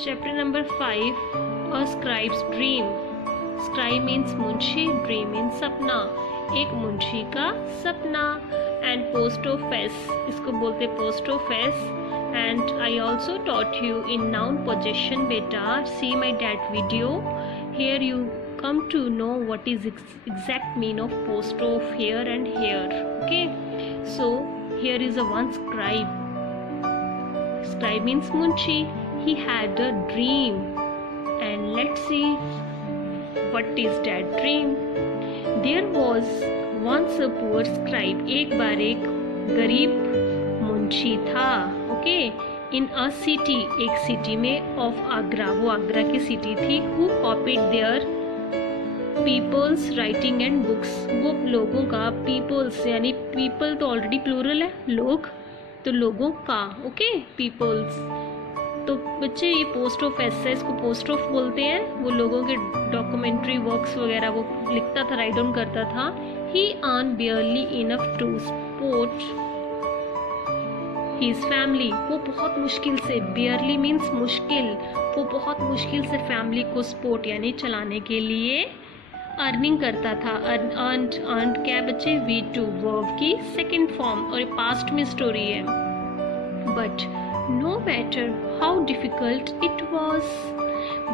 Chapter number 5, A Scribe's Dream. Scribe means Munshi, dream means सपना, एक मुंशी का सपना. And post office, इसको बोलते post office. And I also taught you in noun possession beta. See my dad video. Here you come to know what is exact mean of post of here and here. Okay, so here is a one scribe. Scribe means munshi. He had a dream, and let's see what is that dream. There was once a poor scribe. एक बार एक गरीब मुंशी था. Okay, in a city, एक city में of Agra, वो आगरा की city थी. Who copied their people's writing and books. वो लोगों का people's यानी people तो already plural है, लोग तो लोगों का. Okay, people's. तो बच्चे ये पोस्ट ऑफ है, इसको पोस्ट ऑफ बोलते हैं. वो लोगों के डॉक्यूमेंट्री वर्क्स वगैरह वो लिखता था, राइट डाउन करता था. He earn barely enough to support his family. वो बहुत मुश्किल से, बियरली मीन्स मुश्किल, वो बहुत मुश्किल से फैमिली को सपोर्ट यानी चलाने के लिए अर्निंग करता था. अर्न क्या बच्चे, V2 वर्ब की सेकेंड फॉर्म और पास्ट में स्टोरी है. But no matter how difficult it was.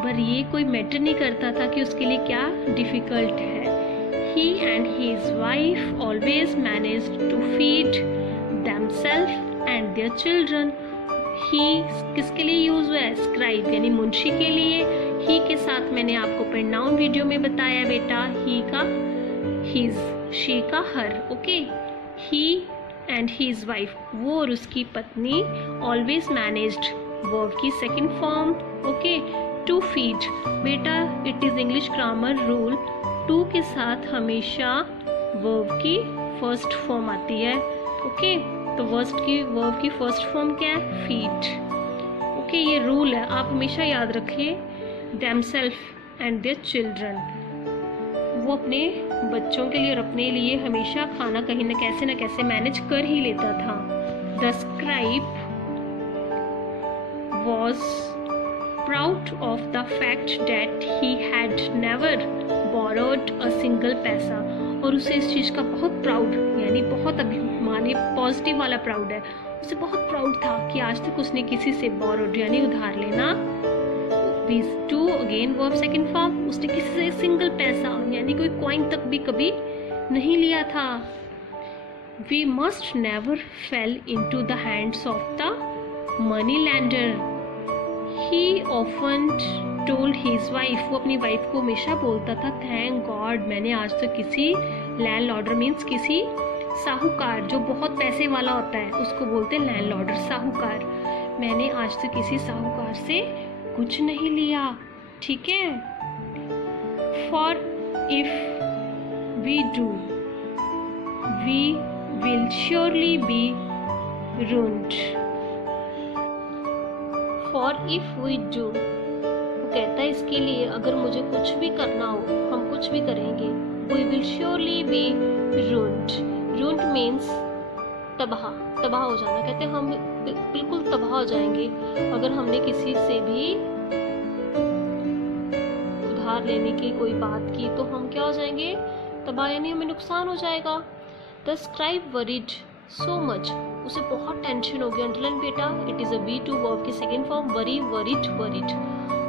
पर ये कोई मैटर नहीं करता था कि उसके लिए क्या डिफ़िकल्ट है. He and his wife always managed to feed themselves and their children. He किसके लिए यूज़ हुआ है, स्क्राइब यानी मुंशी के लिए. ही के साथ मैंने आपको प्रोनाउन वीडियो में बताया बेटा, ही का हिज, शी का her. Okay, he and his wife, वो और उसकी पत्नी. ऑलवेज मैनेज्ड वर्ब की second form. Okay, to feed बेटा it is English grammar rule. To के साथ हमेशा वर्ब की फर्स्ट फॉर्म आती है. ओके, तो वर्ब की फर्स्ट फॉर्म क्या है, फीड. ओके, ये रूल है, आप हमेशा याद रखिए. देमसेल्फ एंड देयर चिल्ड्रन, वो अपने बच्चों के लिए और अपने लिए हमेशा खाना कहीं न कैसे मैनेज कर ही लेता था. The scribe was proud of the fact that he had never borrowed a single पैसा. और उसे इस चीज़ का बहुत प्राउड यानी बहुत अभिमानी पॉजिटिव वाला प्राउड है. उसे बहुत प्राउड था कि आज तक उसने किसी से बोरोड यानी उधार लेना. These two again verb second form, उसने किसी से सिंगल पैसा यानी कोई कॉइन तक भी कभी नहीं लिया था. We must never fell into the hands of the money lender. He often told his wife, वो अपनी वाइफ को हमेशा बोलता था, थैंक गॉड मैंने आज तक किसी लैंडलॉर्डर मीन्स किसी साहूकार, जो बहुत पैसे वाला होता है उसको बोलते हैं लैंडलॉर्डर, साहूकार. मैंने आज तक किसी साहूकार से कुछ नहीं लिया. ठीक है. For if we do we will surely be ruined. For if we do, वो कहता है इसके लिए अगर मुझे कुछ भी करना हो, हम कुछ भी करेंगे. We will surely be ruined. Ruined means तबाह हो जाना. कहते हैं हम बिल्कुल तबाह हो जाएंगे अगर हमने किसी से भी उधार लेने की कोई बात की, तो हम क्या हो जाएंगे, तबाह यानी हमें नुकसान हो जाएगा. The scribe worried so much, उसे बहुत टेंशन हो गया. अंडरलाइन बेटा, it is a V2 verb की सेकेंड फॉर्म. वरीड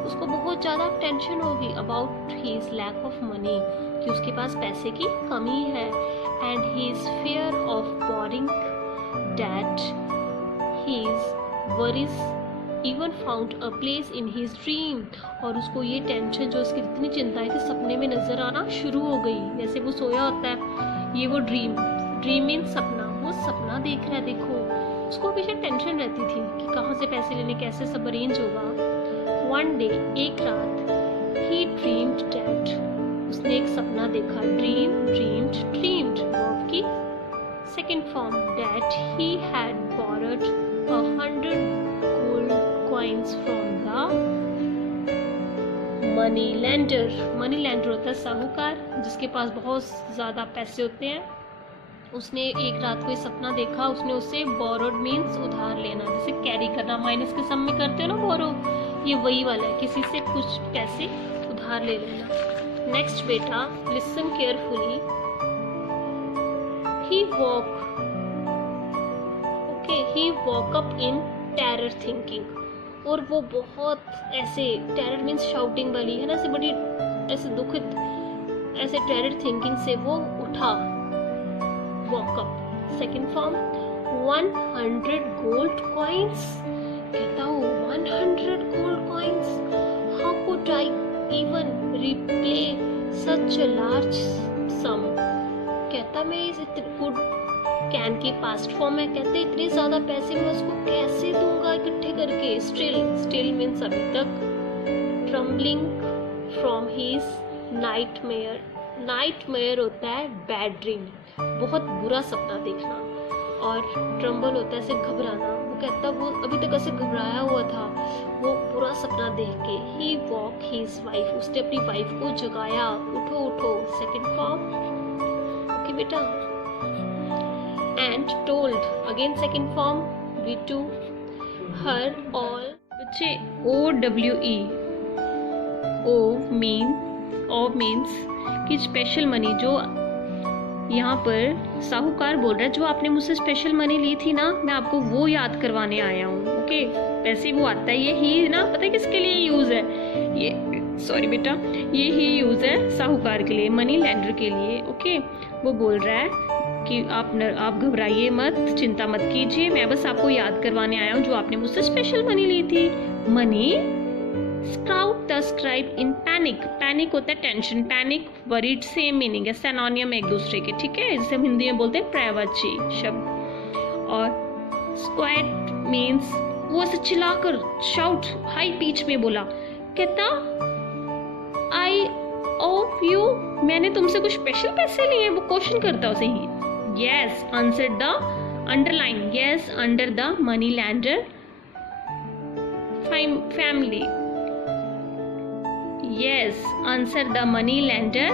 उसको बहुत ज़्यादा टेंशन होगी about his lack of money, कि उसके पास पैसे की कमी है. And his fear of borrowing that his worries even found a place in his dream. और उसको ये टेंशन जो उसकी इतनी चिंताएं थी सपने में नजर आना शुरू हो गई. जैसे वो सोया होता है, ये वो ड्रीम मीन्स सपना, वो सपना देख रहा है. देखो उसको हमेशा टेंशन रहती थी कि कहाँ से पैसे लेने, कैसे सब अरेंज होगा. वन डे, एक रात, he dreamed that, उसने एक सपना देखा. ड्रीम्ड वर्ब की second form, that he had borrowed 100 gold coins from the money lender. money lender होता है साहूकार, जिसके पास बहुत ज़्यादा पैसे होते हैं. उसने एक रात को सपना देखा, उसने उससे बोरोड मीन्स उधार लेना, जैसे कैरी करना, माइनस के सम में करते हो ना बोरो, ये वही वाला है, किसी से कुछ पैसे उधार ले लेना। नेक्स्ट बेटा, listen carefully. He walk up in terror thinking. और वो बहुत ऐसे, टेरर मीन्स शाउटिंग वाली है ना, ऐसे बड़ी ऐसे दुखित, ऐसे टेरर थिंकिंग से वो उठा। Walk up. Second form 100 gold coins. कहता हूँ 100 gold coins, how could I even replay such a large सम। कहता मैं इस गुड कैन की पास्ट फॉर्म है, कहते इतने ज्यादा पैसे मैं उसको कैसे दूंगा इकट्ठे करके। स्टिल मीन्स अभी तक। Trembling from his nightmare. Nightmare होता है बैड ड्रीम, बहुत बुरा सपना देखना, और ट्रम्बल होता है ऐसे घबराना। वो कहता वो अभी तक ऐसे घबराया हुआ था वो बुरा सपना देख के। ही वॉक हिज वाइफ, उसने अपनी वाइफ को जगाया, उठो उठो। सेकेंड फॉर्म, ओके बेटा। And told, again second form V2, her all. बच्चे OWE, O मीन्स कि स्पेशल मनी, जो यहाँ पर साहूकार बोल रहा है जो आपने मुझसे स्पेशल मनी ली थी ना, मैं आपको वो याद करवाने आया हूँ। ओके, वैसे वो आता है, ये ही ना, पता है किसके लिए यूज है ये, सॉरी बेटा, ये ही यूज है साहूकार के लिए, मनी लेंडर के लिए। ओके, वो बोल रहा है कि आप घबराइए मत, चिंता मत कीजिए, मैं बस आपको याद करवाने आया हूँ जो आपने मुझसे स्पेशल मनी ली थी। Money. Scout the scribe in panic. Panic होता है tension, panic worried same meaning है, सिनोनिम एक दूसरे के, ठीक है, जिसे हम हिंदी में बोलते हैं पर्यायवाची शब्द। और स्क्वाइट मीन्स वो ऐसे चिल्लाकर, शाउट, हाई पिच में बोला। कहता आई ऑफ यू, मैंने तुमसे कुछ स्पेशल पैसे लिए हैं, वो क्वेश्चन करता उसे ही। Yes answer the, underline, yes under the money lender family. Yes answer the money lender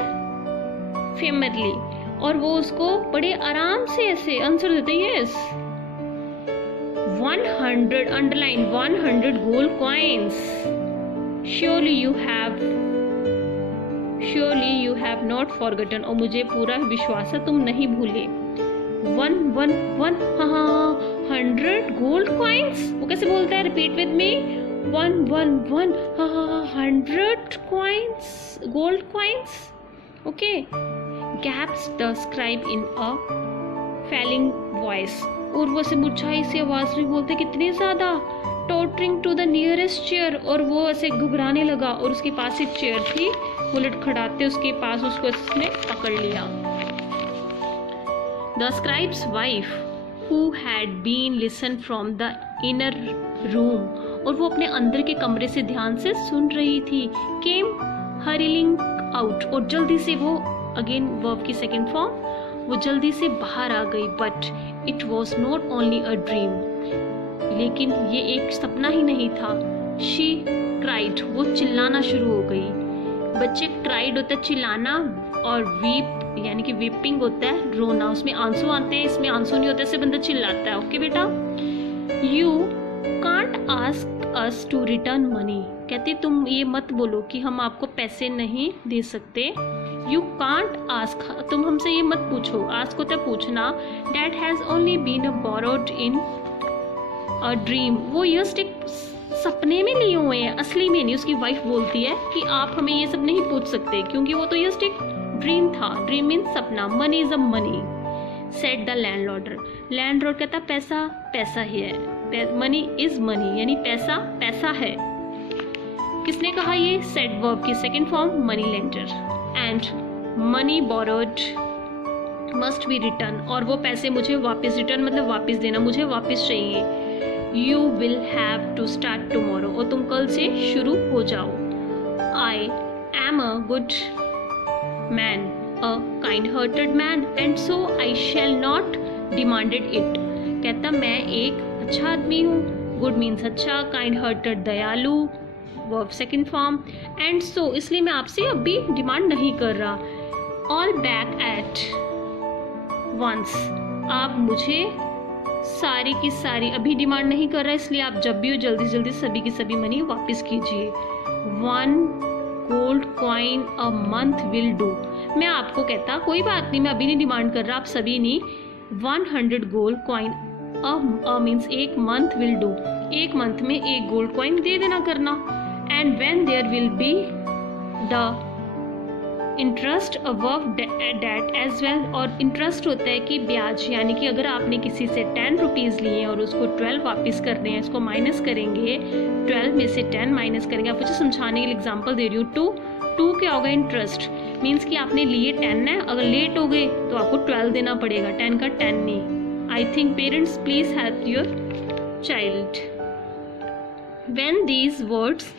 family. और वो उसको बड़े आराम से ऐसे आंसर देते, yes. 100, underline, 100 gold coins. Surely you have not forgotten, और मुझे पूरा विश्वास है तुम नहीं भूले। 100 गोल्ड कॉइन्स, वो कैसे बोलता है, repeat with me, 100 coins, gold coins. Okay. Gaps the scribe in a failing voice. और वो से मुरझाई सी आवाज में बोलते कितने ज्यादा। Tottering to the nearest chair, और वो ऐसे घबराने लगा, और उसके पास एक चेयर थी, वो लटखड़ाते उसके पास उसको उसने पकड़ लिया। The scribe's wife, who had been listened from the inner room, और वो अपने अंदर के कमरे से ध्यान से सुन रही थी, केम हरिलिंग आउट, और जल्दी से वो, अगेन वर्ब की सेकेंड फॉर्म, वो जल्दी से बाहर आ गई। But it was not only a dream, लेकिन ये एक सपना ही नहीं था। शी क्राइड, वो चिल्लाना शुरू हो गई। बच्चे, क्राइड होता है चिल्लाना, और वीप यानी कि वीपिंग होता है रोना, उसमें आंसू आते हैं, इसमें आंसू नहीं होता, इससे बंदा चिल्लाता है। ओके बेटा। You can't ask us to return money, कहती तुम ये मत बोलो कि हम आपको पैसे नहीं दे सकते। यू कांट आस्क, तुम हमसे ये मत पूछो, आस्क होता है पूछना। That has only been borrowed in a dream, वो जस्ट एक सपने में लिए हुए हैं, असली में नहीं। उसकी वाइफ बोलती है कि आप हमें ये सब नहीं पूछ सकते, क्योंकि वो तो जस्ट एक ड्रीम था। ड्रीम मीन्स सपना, money is a money. Said the landlord, landlord कहता पैसा पैसा ही है, मनी इज मनी, यानी पैसा पैसा है। किसने कहा ये? सेड वर्ब की second form, money lender. And money borrowed must be return, और वो पैसे मुझे वापस, रिटर्न मतलब वापस देना, मुझे वापस चाहिए। You will have to start tomorrow, और तुम कल से शुरू हो जाओ। I am a good man, a kind-hearted man, and so I shall not demanded it. कहता मैं एक अच्छा आदमी हूँ, good means अच्छा, kind-hearted दयालु, verb second form, and so इसलिए मैं आपसे अभी डिमांड नहीं कर रहा। all back at once, आप मुझे सारी की सारी अभी डिमांड नहीं कर रहा, इसलिए आप जब भी हो जल्दी से जल्दी सभी की सभी मनी वापस कीजिए। 1 gold coin a month will do. मैं आपको कहता कोई बात नहीं, मैं अभी नहीं डिमांड कर रहा, आप सभी नहीं, 100 गोल्ड कॉइन मीन्स एक मंथ विल डू, एक मंथ में एक गोल्ड कॉइन दे देना करना। And when there will be the interest above debt as well, और इंटरेस्ट होता है कि ब्याज, यानी कि अगर आपने किसी से 10 रुपीज़ लिए और उसको 12 वापस करने हैं, इसको माइनस करेंगे, 12 में से 10 माइनस करेंगे। आपको मुझे समझाने के लिए एग्जांपल दे रही हूँ। 2 क्या होगा, इंटरेस्ट मीन्स कि आपने लिए 10 है, अगर लेट हो गए तो आपको 12 देना पड़ेगा, 10 का 10 नहीं। I think parents please help your child. When these words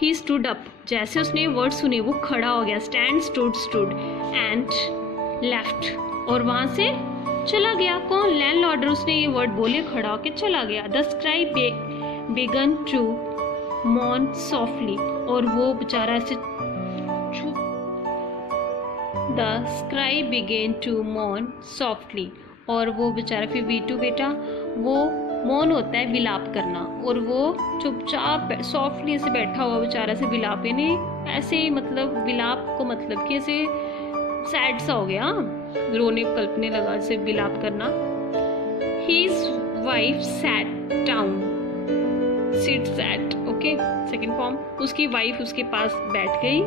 he stood up, जैसे उसने वर्ड सुने वो खड़ा हो गया, स्टैंड स्टूड एंड लेफ्ट, और वहाँ से चला गया। कौन, लैंडलॉर्ड, उसने ये वर्ड बोले खड़ा होके चला गया। The scribe began to mourn softly, और वो बेचारा ऐसे the scribe began to mourn softly, और वो बेचारा, फिर वीटू बेटा, वो मौन होता है विलाप करना, और वो चुपचाप सॉफ्टली ऐसे बैठा हुआ बेचारा से विलाप, यानी ऐसे मतलब विलाप को मतलब कि ऐसे सैड सा हो गया, रोने कल्पने लगा, ऐसे विलाप करना। His wife sat down, sit sat, okay, second form. उसकी वाइफ उसके पास बैठ गई।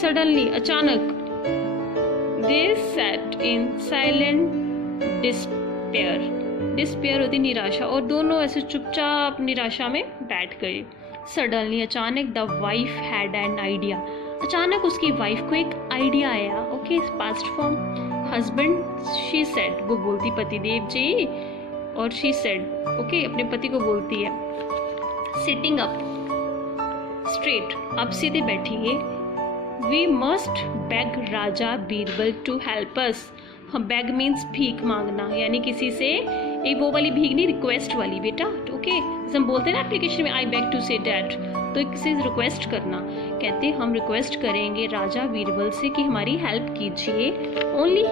सडनली, अचानक, they sat in silent despair, despair होती निराशा, और दोनों ऐसे चुपचाप निराशा में बैठ गए। सडनली, अचानक, the wife had an idea, अचानक उसकी वाइफ को एक आइडिया आया। Okay, past form. Husband, she said, वो बोलती पतिदेव जी, और शी सेड, ओके, अपने पति को बोलती है। सिटिंग अप स्ट्रेट, अब सीधे बैठिए। We must beg Raja Birbal to help us. हम, बेग मीन्स भीख मांगना, यानी किसी से, एक वो वाली भीख नहीं, रिक्वेस्ट वाली बेटा, ओके। हम बोलते हैं ना एप्लीकेशन में, I beg to say that, तो किसी से रिक्वेस्ट करना। कहते हम रिक्वेस्ट करेंगे राजा बीरबल से कि हमारी हेल्प कीजिए। Only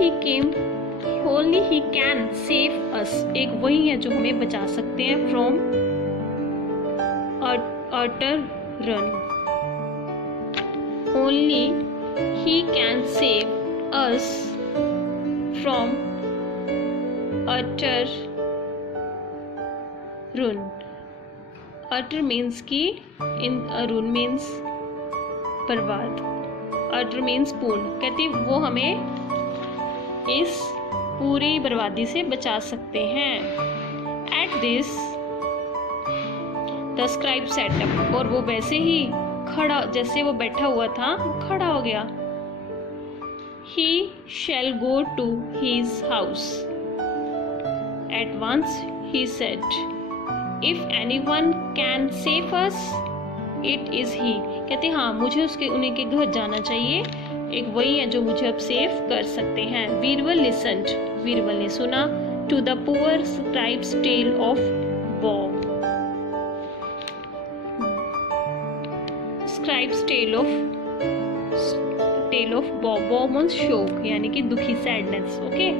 he can save us, एक वही है जो हमें बचा सकते हैं from utter run. Only he can save us from utter run. Utter means की, इन रुन मीन्स बर्बाद, अटर मीन्स पूर्ण। कहती वो हमें इस पूरी बर्बादी से बचा सकते हैं। At this the scribe set up, और वो वैसे ही खड़ा, जैसे वो बैठा हुआ था खड़ा हो गया। He shall go to his house. At once he said, if anyone can save us, it is he. कहते हाँ, मुझे उन्हीं के घर जाना चाहिए, एक वही है जो मुझे अब सेव कर सकते हैं। बीरबल listened, बीरबल ने सुना, to the poor scribe's tale of woe. Scribe's tale of woe means शोक, यानी कि दुखी, सैडनेस, ओके।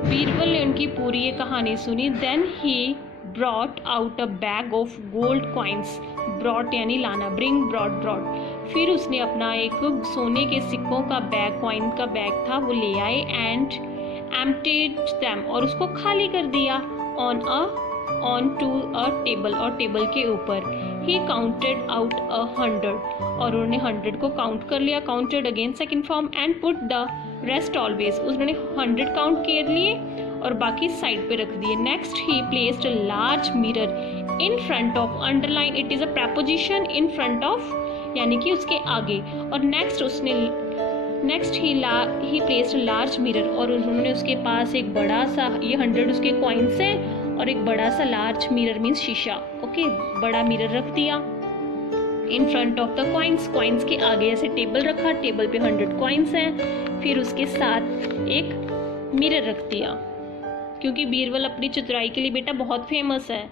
बीरबल ने उनकी पूरी ये कहानी सुनी। Then he brought out a bag of gold coins, brought यानी लाना, ब्रिंग, ब्रॉट, ब्रॉट। फिर उसने अपना एक सोने के सिक्कों का बैग, कॉइन का बैग था, वो ले आए। एंड एम्प्टीड देम, और उसको खाली कर दिया। ऑन टू अ टेबल, और टेबल के ऊपर। ही काउंटेड आउट 100, और उन्होंने 100 को काउंट कर लिया। Counted again, second form. And put the rest always, उन्होंने 100 काउंट कर लिए और बाकी साइड पे रख दिए। Next he placed a large mirror in front of, underline, it is a preposition, in front of यानी कि उसके आगे। और next he placed a large mirror, और उन्होंने उसके पास एक बड़ा सा, ये 100 उसके कॉइन्स हैं, और एक बड़ा सा लार्ज मिरर मीन्स शीशा, ओके, बड़ा मिरर रख दिया। In front of the coins के आगे ऐसे टेबल रखा, टेबल पे 100 कॉइन्स हैं, फिर उसके साथ एक मिरर रख दिया, क्योंकि बीरबल अपनी चतुराई के लिए बेटा बहुत फेमस है।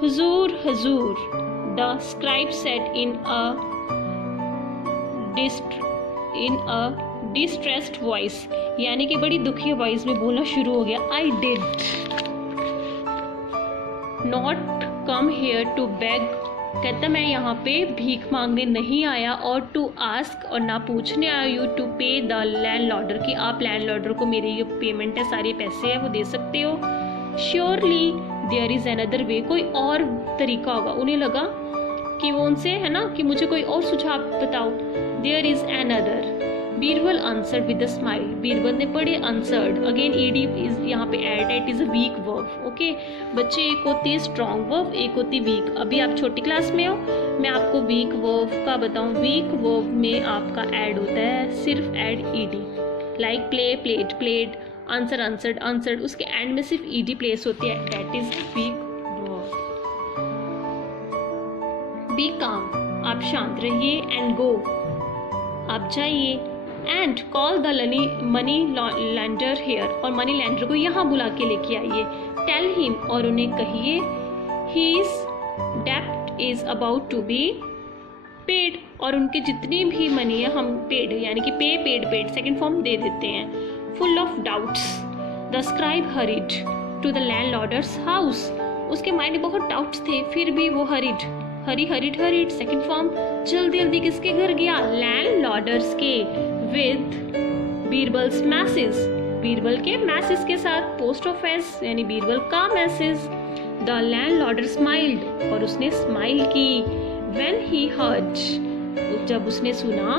हुजूर, हुजूर, the scribe said in a distressed voice, यानी कि बड़ी दुखी वॉइस में बोलना शुरू हो गया, I did not come here to beg, कहता मैं यहाँ पे भीख मांगने नहीं आया, और टू आस्क, और ना पूछने आया, यू टू पे द लैंडलॉर्डर, कि आप लैंडलॉर्डर को मेरी ये पेमेंट है, सारे पैसे हैं वो दे सकते हो। Surely there is another way, कोई और तरीका होगा। उन्हें लगा कि वो उनसे है ना कि मुझे कोई और सुझाव बताओ। There is another, Birbal answered with a smile, Birbal ने पढ़े आंसर्ड, अगेन ईडी इज यहाँ पे add, it is a weak verb. Okay बच्चे, एक होती है स्ट्रॉन्ग वर्ब, एक होती वीक। अभी आप छोटी क्लास में हो, मैं आपको वीक वर्ब का बताऊं। वीक वर्ब में आपका ऐड होता है सिर्फ add ED, like play played played, answer answered answered, उसके एंड में सिर्फ ईडी प्लेस होती है, that is weak verb. Be calm, आप शांत रहिए, एंड गो, आप जाइए, and call the money lender here, और मनी लैंडर को यहाँ बुला के लेके आइए। टेल हिम, और उन्हें कहिए, हीज डेप्ट is about to be paid, और उनके जितनी भी मनी है हम पेड, यानी कि pay paid paid second form दे देते हैं। Full of doubts the scribe hurried to the landlord's house, उसके माइंड में बहुत डाउट्स थे, फिर भी वो हरिड सेकंड फॉर्म जल्दी जल्दी किसके घर गया, लैंडलॉर्डर्स के, विद बीरबल्स मैसेज, बीरबल के मैसेज के साथ, पोस्ट ऑफिस यानी बीरबल का मैसेज। द लैंडलॉर्डर स्माइल्ड, और उसने स्माइल की। व्हेन ही हर्ड, जब उसने सुना,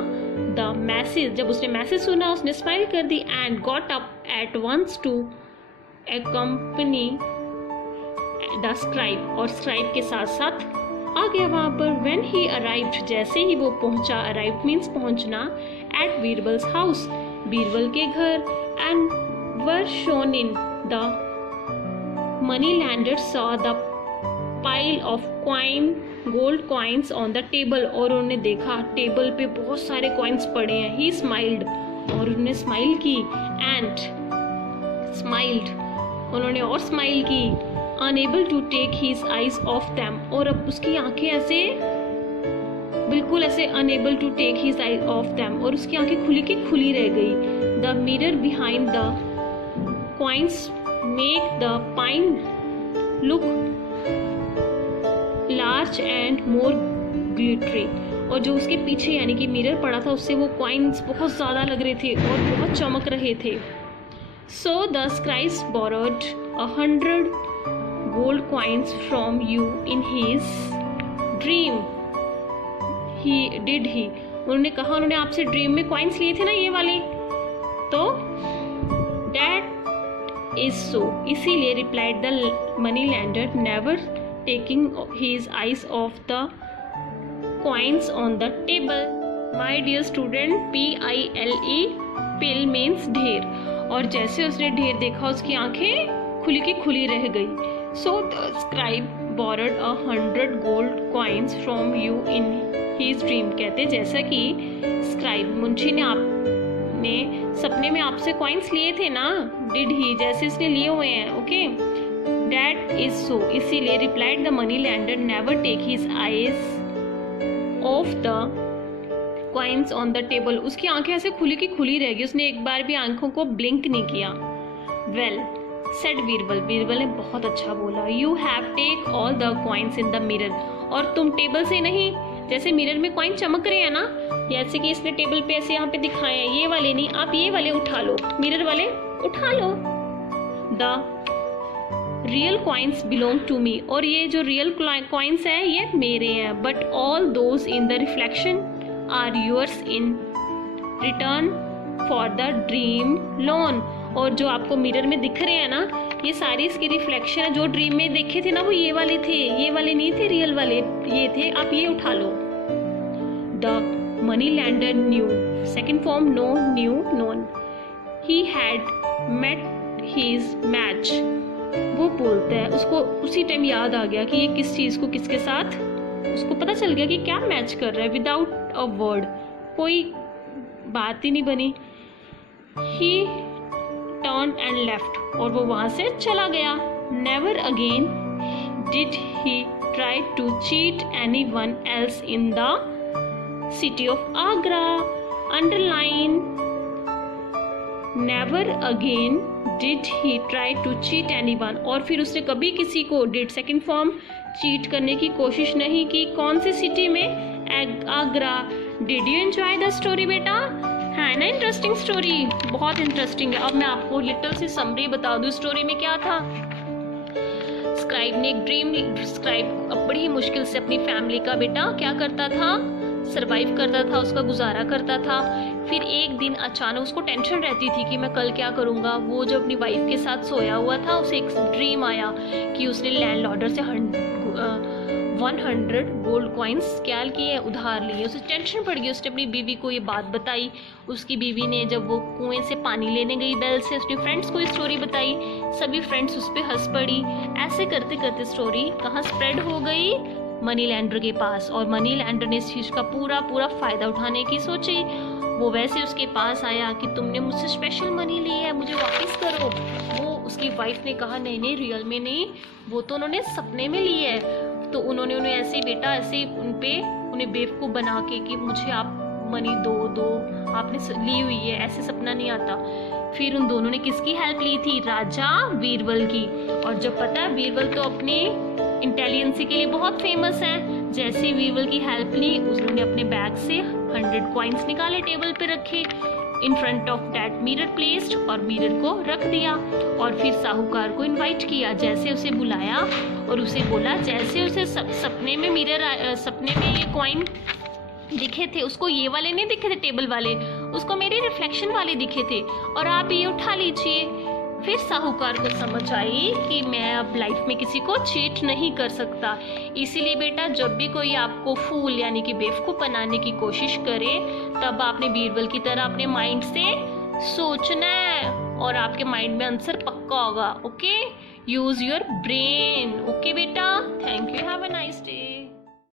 द मैसेज, जब उसने मैसेज सुना उसने स्माइल कर दी, and got up at once to accompany the scribe, और स्क्राइब के साथ साथ आ गया वहां पर। व्हेन ही अराइव्ड, जैसे ही वो पहुंचा, अराइव मीन्स पहुंचना, एट बीरबल्स हाउस, बीरबल के घर, and were shown in the money lander saw the pile of gold coins on the table, और उन्होंने देखा टेबल पे बहुत सारे कॉइन्स पड़े हैं। ही स्माइल्ड, और उन्होंने स्माइल की, एंड स्माइल्ड, उन्होंने और स्माइल की। Unable to take his eyes off them, और अब उसकी आंखें ऐसे बिल्कुल ऐसे unable to take his eyes off them, और उसकी आंखें खुली की खुली रह गई। The mirror behind the coins make the pile look large and more glittery, और जो उसके पीछे यानी कि मिरर पड़ा था उससे वो कॉइन्स बहुत ज़्यादा लग रहे थे और बहुत चमक रहे थे। So the scribe borrowed 100 gold coins from you in his dream, did he, उन्होंने कहा उन्होंने आपसे ड्रीम में कॉइन्स लिए थे ना ये वाले, तो that is so, इसीलिए replied the money lender, never taking his eyes off the coins on the table. My dear student, P-I-L-E, pill means ढेर, और जैसे उसने ढेर देखा उसकी आंखें खुली की खुली रह गई। So the scribe borrowed 100 gold coins from you in his dream, कहते जैसा कि स्क्राइब मुंशी ने सपने में आपसे कॉइन्स लिए थे ना, डिड ही, जैसे उसने लिए हुए हैं। ओके दैट इज सो, इसीलिए replied the money lender, never take his eyes off the coins on the table, उसकी आंखें ऐसे खुली की खुली रह गई, उसने एक बार भी आंखों को ब्लिंक नहीं किया। वेल सेड बीरबल, बीरबल ने बहुत अच्छा बोला। You have take all the coins in the mirror, और तुम टेबल से नहीं, जैसे मिरर में कॉइन चमक रहे हैं ना, जैसे कि इसने टेबल पे ऐसे यहाँ पे दिखाए हैं, ये वाले नहीं, आप ये वाले उठा लो, मिरर वाले उठा लो। The real coins belong to me, और ये जो रियल कॉइन्स हैं ये मेरे हैं। But all those in the reflection are yours in return for the dream loan, और जो आपको मिरर में दिख रहे हैं ना, ये सारी इसकी रिफ्लेक्शन है, जो ड्रीम में देखे थे ना वो ये वाले थे, ये वाले नहीं थे रियल वाले, ये थे, आप ये उठा लो। The money lender knew, second form know, knew, known, he had met his match, वो बोलता है, उसको उसी टाइम याद आ गया कि ये किस चीज़ को किसके साथ, उसको पता चल गया कि क्या मैच कर रहा है, विदाउट अ वर्ड, कोई बात ही नहीं बनी। ही टर्न एंड लेफ्ट, और वो वहाँ से चला गया। Never again did he try to cheat anyone else in the city of Agra. Underline never again did he try to cheat anyone, और फिर उसने कभी किसी को, डिड सेकंड फॉर्म, चीट करने की कोशिश नहीं की। कौन सी सिटी में? Agra. Did you enjoy the story बेटा? है ना इंटरेस्टिंग स्टोरी, बहुत इंटरेस्टिंग है। अब मैं आपको लिटिल सी समरी बता दूं स्टोरी में क्या था। स्क्राइब ने एक ड्रीम, स्क्राइब बड़ी मुश्किल से अपनी फैमिली का बेटा क्या करता था, सरवाइव करता था, उसका गुजारा करता था। फिर एक दिन अचानक उसको टेंशन रहती थी कि मैं कल क्या करूँगा। वो जब अपनी वाइफ के साथ सोया हुआ था, उसे एक ड्रीम आया कि उसने लैंड लॉर्डर से 100 गोल्ड कॉइन्स क्या किए, उधार लिए। उसे टेंशन पड़ गई, उसने अपनी बीवी को ये बात बताई। उसकी बीवी ने जब वो कुएं से पानी लेने गई बेल से, उसने फ्रेंड्स को ये स्टोरी बताई। सभी फ्रेंड्स उस पर हंस पड़ी। ऐसे करते करते स्टोरी कहाँ स्प्रेड हो गई, मनी लैंडर के पास। और मनी लैंडर ने इस चीज़ का पूरा फ़ायदा उठाने की सोची। वो वैसे उसके पास आया कि तुमने मुझसे स्पेशल मनी ली है, मुझे वापस करो। वो उसकी वाइफ ने कहा नहीं नहीं, रियल में नहीं, वो तो उन्होंने सपने में ली है। तो उन्होंने उन्हें ऐसे ही बेटा, ऐसे उन्हें बेवकूफ़ बना के कि मुझे आप मनी दो, आपने ली हुई है, ऐसे सपना नहीं आता। फिर उन दोनों ने किसकी हेल्प ली थी? राजा बीरबल की। और जब पता है बीरबल तो अपनी इंटेलिजेंसी के लिए बहुत फेमस है। जैसे बीरबल की हेल्प ली, उन्होंने अपने बैग से 100 कॉइन्स निकाले, टेबल पे रखे, in front of that mirror placed, और मिरर को रख दिया। और फिर साहूकार को इनवाइट किया। जैसे उसे बुलाया और उसे बोला, जैसे उसे सपने में ये कॉइन दिखे थे, उसको ये वाले नहीं दिखे थे टेबल वाले, उसको मेरे रिफ्लेक्शन वाले दिखे थे, और आप ये उठा लीजिए। फिर साहूकार को समझ आई कि मैं अब लाइफ में किसी को चीट नहीं कर सकता। इसीलिए बेटा, जब भी कोई आपको फूल यानी कि बेवकूफ़ बनाने की कोशिश करे, तब आपने बीरबल की तरह अपने माइंड से सोचना है और आपके माइंड में आंसर पक्का होगा। Okay, use your brain. Okay बेटा, thank you, have a nice day.